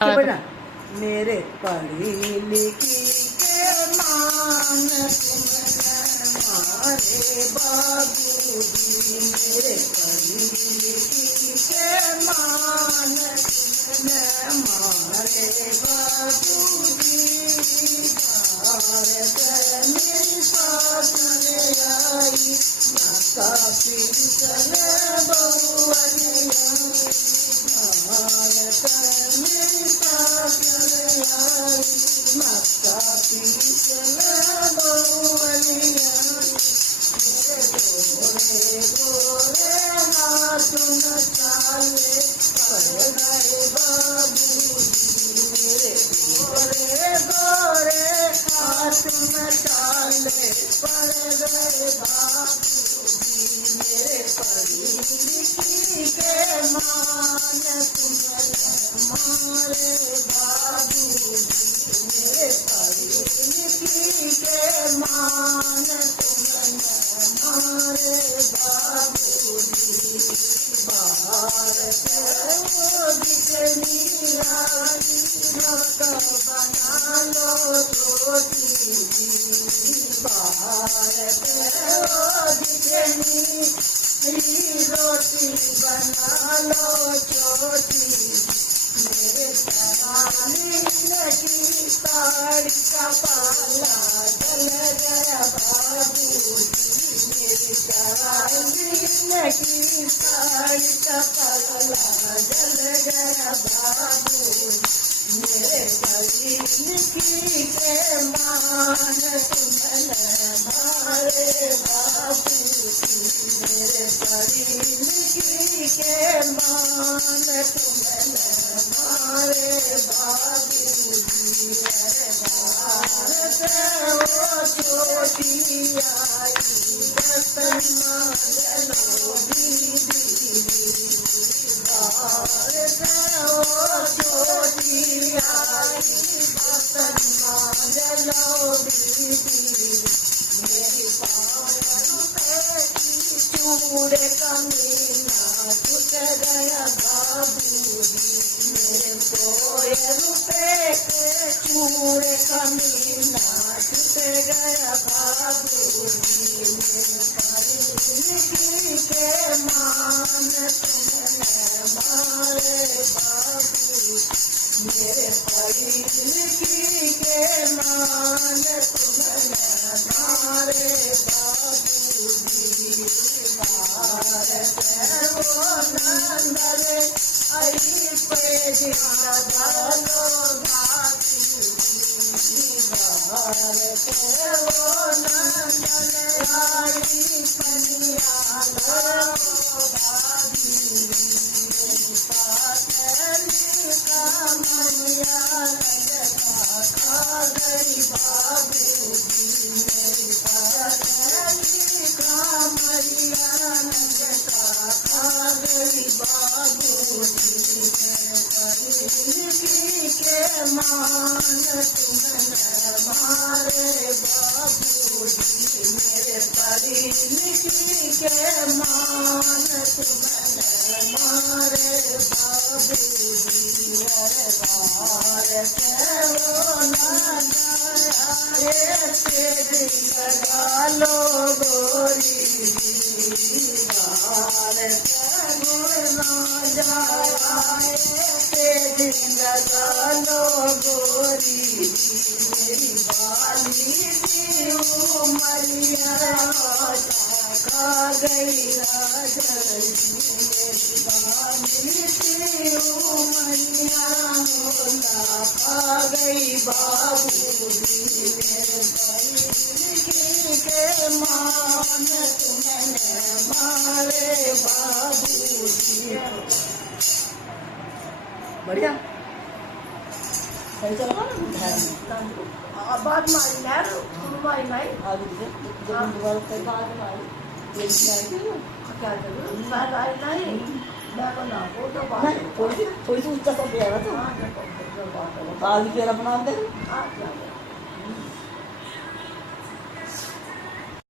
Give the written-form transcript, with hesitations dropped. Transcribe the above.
बेटा मेरे पढ़ी लिखी के मान मारे बाबूजी, मेरे पढ़ी लिखी के मान मारे बाबूजी। भारत मेरी सास आई माता पिंसल बहुअलिया, भारत मेरी सास आई माता पिंसल बहुअलिया। गोरे गोरे हाथ न चाले पड़ गए बाबूजी, मेरे गोरे गोरे हाथ न चाले पड़ गए बाबूजी। मेरे पढ़ी लिखी के मान मारे बाबूजी, मेरे पढ़ी लिखी के मान मारे बाबूजी। भारत बिकनी रानी बना लो छोटी, भारत बिकनी रोटी बना लो छोटी। मेरे सवाली की साड़ी का पाला जल गया बाबूजी, मेरी सवाली की साड़ी का पाला जल गया बाबूजी। मेरे पढ़ी लिखी के मान मारे बाबूजी, मेरे पढ़ी लिखी के मान मारे बाबूजी। भारत वो छोटी आई दर्शन मांगलो दीदी, भारत वो छोटी आई दर्शन मांगलो दीदी। मेरी चूड़े का मीना टूट गया बाबूजी, मेरे कोई रुपए के चूड़े का मीना टूट गया बाबूजी। मेरे पढ़ी लिखी के मान मारे बाबूजी, मेरे पढ़ी लिखी के मान मारे बाबूजी। भारत वो नंदन आई पे डालो घाटी, भारत वो नंदन आई पनिया लो भाभी। पातली का मनिया खा गई बाबूजी, मेरी पातली का मरिया खा गई बाबूजी। पढ़ी लिखी के मान मारे बाबूजी, मेरे पढ़ी लिखी के मान मारे बाबूजी। भारत वो लगा लो गोरी, भारत लगा लो गोरी। मेरी बाली की उमरिया खा गई राजनी, मेरी बाली की उमरिया खा गई बाबूजी। मेरे पढ़ी लिखी के मान मारे बाबूजी। बढ़िया सही चला ना बात मारी ना मारी मारी आगे जब दोबारा कई बार मारी ये क्या करूँ बात आई नहीं मैं को ना को तो बात कोई ऊंचा सब गया था आगे फिर अपना दे